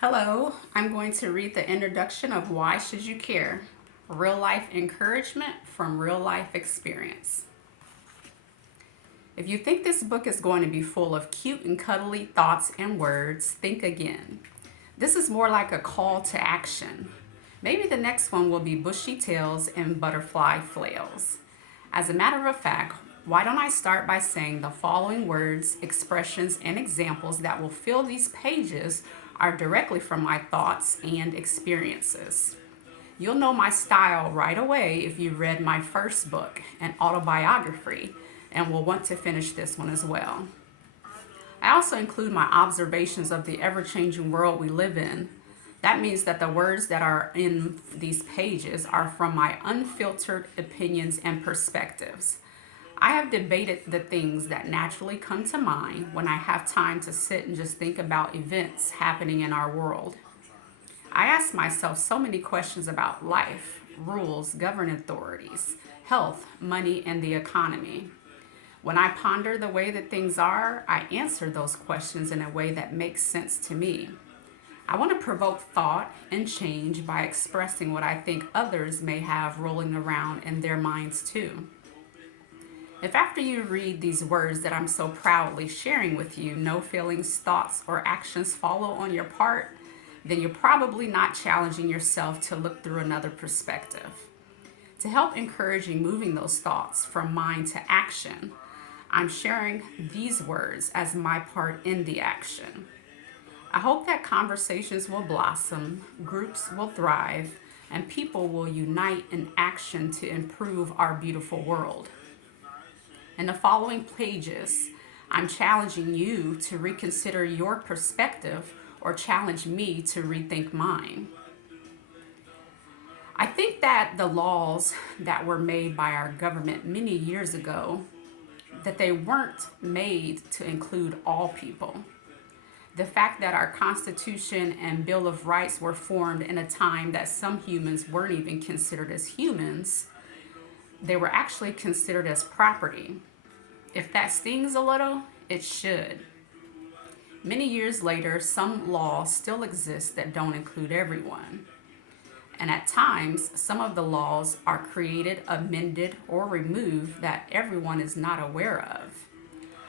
Hello, I'm going to read the introduction of Why Should You Care? Real life encouragement from real life experience. If you think this book is going to be full of cute and cuddly thoughts and words, think again. This is more like a call to action. Maybe the next one will be bushy tails and butterfly flails. As a matter of fact, why don't I start by saying the following words, expressions, and examples that will fill these pages are directly from my thoughts and experiences. You'll know my style right away if you read my first book, an autobiography, and will want to finish this one as well. I also include my observations of the ever changing world we live in. That means that the words that are in these pages are from my unfiltered opinions and perspectives. I have debated the things that naturally come to mind when I have time to sit and just think about events happening in our world. I ask myself so many questions about life, rules, governing authorities, health, money, and the economy. When I ponder the way that things are, I answer those questions in a way that makes sense to me. I want to provoke thought and change by expressing what I think others may have rolling around in their minds too. If after you read these words that I'm so proudly sharing with you, no feelings, thoughts, or actions follow on your part, then you're probably not challenging yourself to look through another perspective. To help encouraging moving those thoughts from mind to action, I'm sharing these words as my part in the action. I hope that conversations will blossom, groups will thrive, and people will unite in action to improve our beautiful world. In the following pages, I'm challenging you to reconsider your perspective or challenge me to rethink mine. I think that the laws that were made by our government many years ago, that they weren't made to include all people. The fact that our Constitution and Bill of Rights were formed in a time that some humans weren't even considered as humans, they were actually considered as property. If that stings a little, it should. Many years later, some laws still exist that don't include everyone. And at times, some of the laws are created, amended, or removed that everyone is not aware of.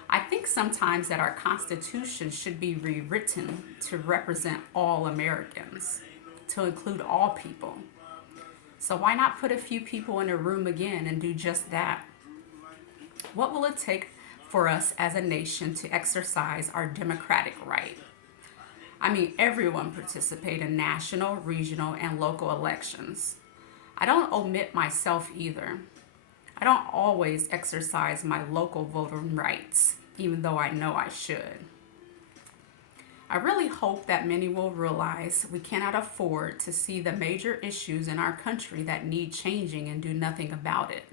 I think sometimes that our Constitution should be rewritten to represent all Americans, to include all people. So why not put a few people in a room again and do just that? What will it take for us as a nation to exercise our democratic right? I mean, everyone participate in national, regional, and local elections. I don't omit myself either. I don't always exercise my local voting rights, even though I know I should. I really hope that many will realize we cannot afford to see the major issues in our country that need changing and do nothing about it.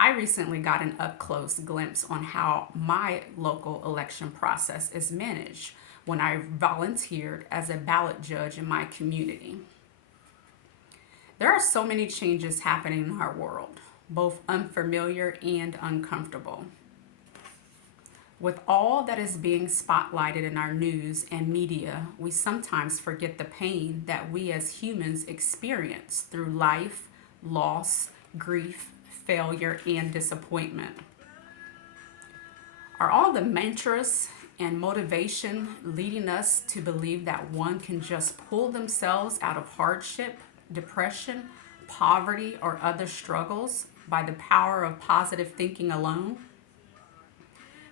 I recently got an up close glimpse on how my local election process is managed when I volunteered as a ballot judge in my community. There are so many changes happening in our world, both unfamiliar and uncomfortable. With all that is being spotlighted in our news and media, we sometimes forget the pain that we as humans experience through life, loss, grief, failure, and disappointment. Are all the mantras and motivation leading us to believe that one can just pull themselves out of hardship, depression, poverty, or other struggles by the power of positive thinking alone?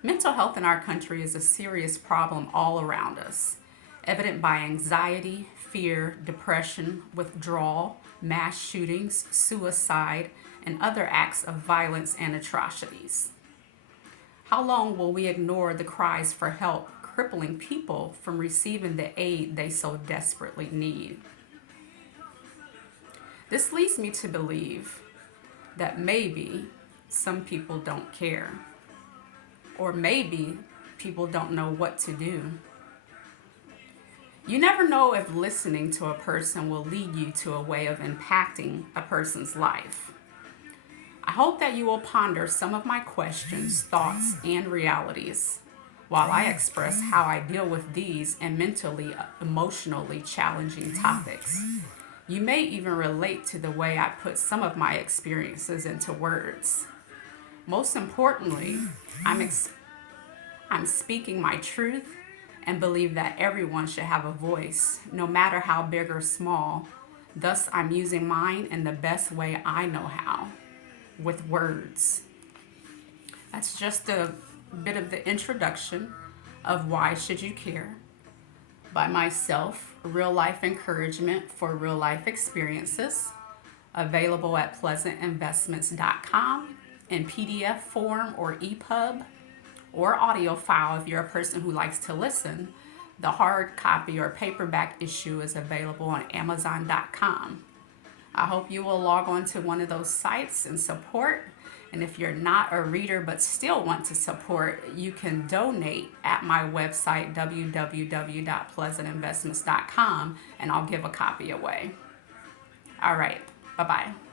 Mental health in our country is a serious problem all around us, evident by anxiety, fear, depression, withdrawal, mass shootings, suicide, and other acts of violence and atrocities. How long will we ignore the cries for help, crippling people from receiving the aid they so desperately need? This leads me to believe that maybe some people don't care, or maybe people don't know what to do. You never know if listening to a person will lead you to a way of impacting a person's life. I hope that you will ponder some of my questions, thoughts, and realities. while I express how I deal with these and mentally, emotionally challenging topics. You may even relate to the way I put some of my experiences into words. Most importantly, I'm speaking my truth and believe that everyone should have a voice, no matter how big or small. Thus, I'm using mine in the best way I know how, with words. That's just a bit of the introduction of Why Should You Care by myself, real life encouragement for real life experiences, available at pleasantinvestments.com in PDF form or EPUB or audio file if you're a person who likes to listen. The hard copy or paperback issue is available on Amazon.com. I hope you will log on to one of those sites and support. And if you're not a reader but still want to support, you can donate at my website, www.pleasantinvestments.com, and I'll give a copy away. All right, bye-bye.